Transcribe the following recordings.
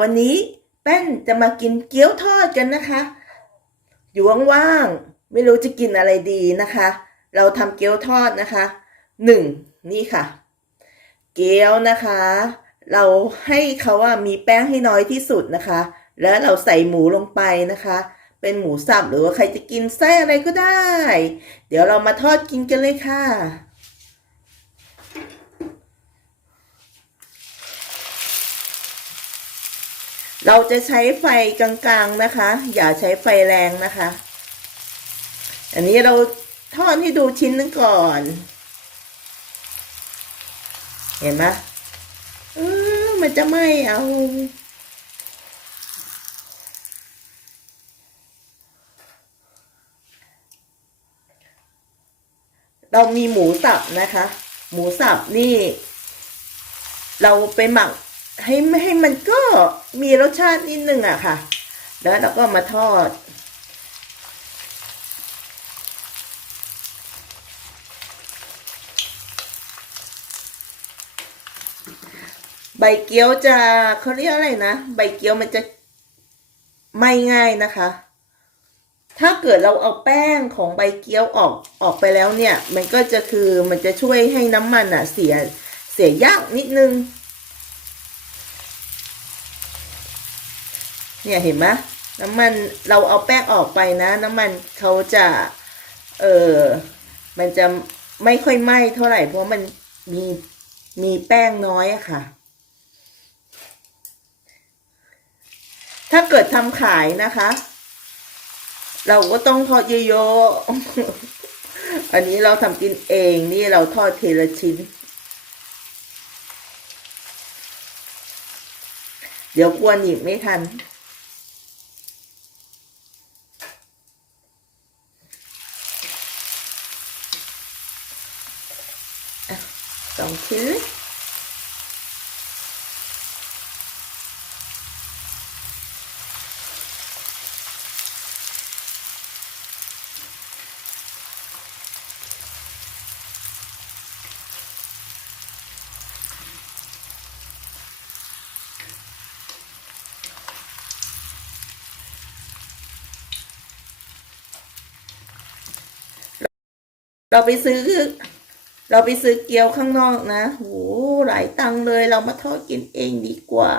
วันนี้แป้นจะมากินเกี๊ยวทอดกันนะคะ อยู่ว่างๆไม่รู้จะกินอะไรดีนะคะ เราทำเกี๊ยวทอดนะคะหนึ่งนี่ค่ะ เกี๊ยวนะคะ เราให้เขาว่ามีแป้งให้น้อยที่สุดนะคะ แล้วเราใส่หมูลงไปนะคะ เป็นหมูสับหรือว่าใครจะกินไส้อะไรก็ได้ เดี๋ยวเรามาทอดกินกันเลยค่ะ เราจะใช้ไฟกลางๆนะคะ อย่าใช้ไฟแรงนะคะ อันนี้เราทอดให้ดูชิ้นนึงก่อน เห็นไหมเออมันจะไม่เอาเรามีหมูสับนะคะ หมูสับนี่ เราไปหมัก ให้ไม่ให้มันก็มีรสชาตินิดนึงอะค่ะ แล้วเราก็มาทอด ใบเกี๊ยวจะเขาเรียกอะไรนะ ใบเกี๊ยวมันจะไม่ง่ายนะคะ ถ้าเกิดเราเอาแป้งของใบเกี๊ยวออกออกไปแล้วเนี่ย มันก็จะคือมันจะช่วยให้น้ำมันอะเสียเสียยากนิดนึง เนี่ยเห็นไหมน้ำมันเราเอาแป้งออกไปนะ น้ำมันเขาจะเออมันจะไม่ค่อยไหม้เท่าไหร่เพราะมันมีมีแป้งน้อยอะค่ะ ถ้าเกิดทำขายนะคะ เราก็ต้องทอดเยอะๆ อันนี้เราทำกินเองนี่เราทอดเทละชิ้น เดี๋ยวกลัวหนีบไม่ทัน สองชิ้นเลยเราไปซื้อ เราไปซื้อเกี๊ยวข้างนอกนะโหหลายตังเลยเรามาทอดกินเองดีกว่า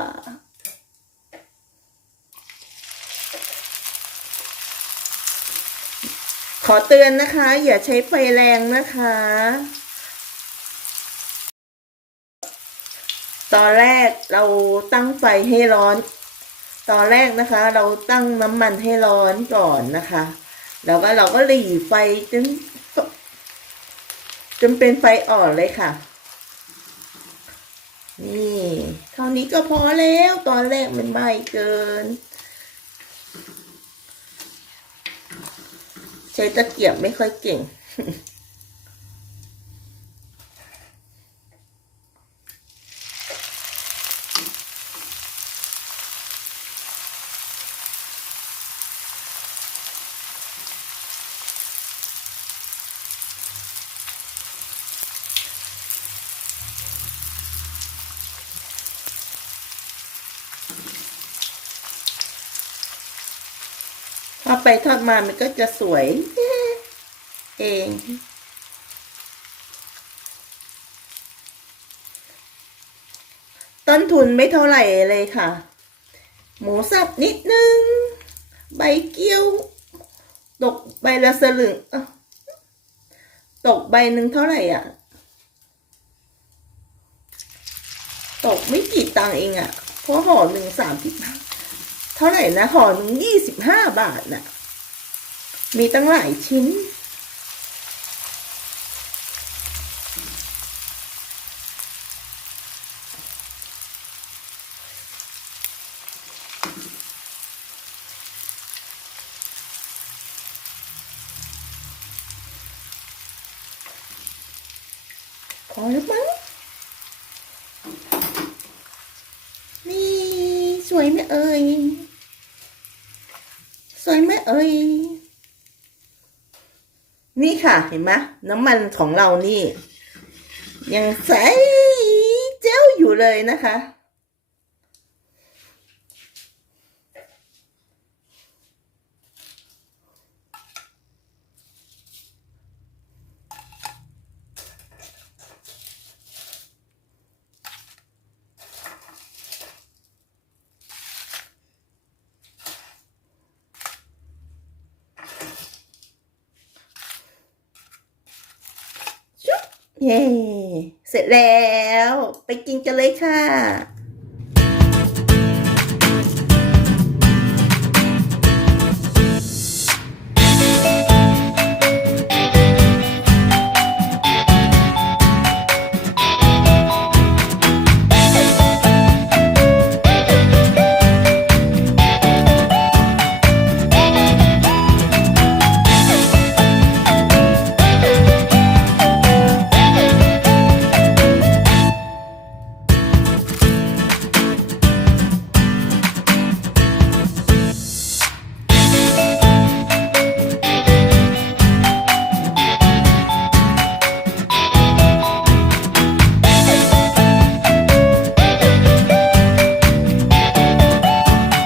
ขอเตือนนะคะ อย่าใช้ไฟแรงนะคะ ตอนแรกเราตั้งไฟให้ร้อน ตอนแรกนะคะ เราตั้งน้ำมันให้ร้อนก่อนนะคะ แล้วก็เราก็หลีไฟจน จนเป็นไฟอ่อนเลยค่ะ นี่เท่านี้ก็พอแล้วตอนแรกมันไหม้เกิน ใช้ตะเกียบไม่ค่อยเก่ง ทอดไปทอดมามันก็จะสวย เอง ต้นทุนไม่เท่าไหร่เลยค่ะ หมูสับนิดนึง ใบเกี๊ยว ตกใบละสลึงตกใบหนึ่งเท่าไหร่อะ ตกไม่กี่ตังเองอะ เพราะห่อหนึ่งสามสิบห้า เท่าไหร่นะห่อหนึ่งยี่สิบห้าบาทน่ะ มีตั้งหลายชิ้น พอแล้วมั้งนี่ สวยไหมเอ่ย วยไหมเอ่ยนี่ค่ะเห็นไหมน้ำมันของเรานี่ ยังใสเจ้าอยู่เลยนะคะ เย้ เสร็จแล้ว ไปกินกันเลยค่ะ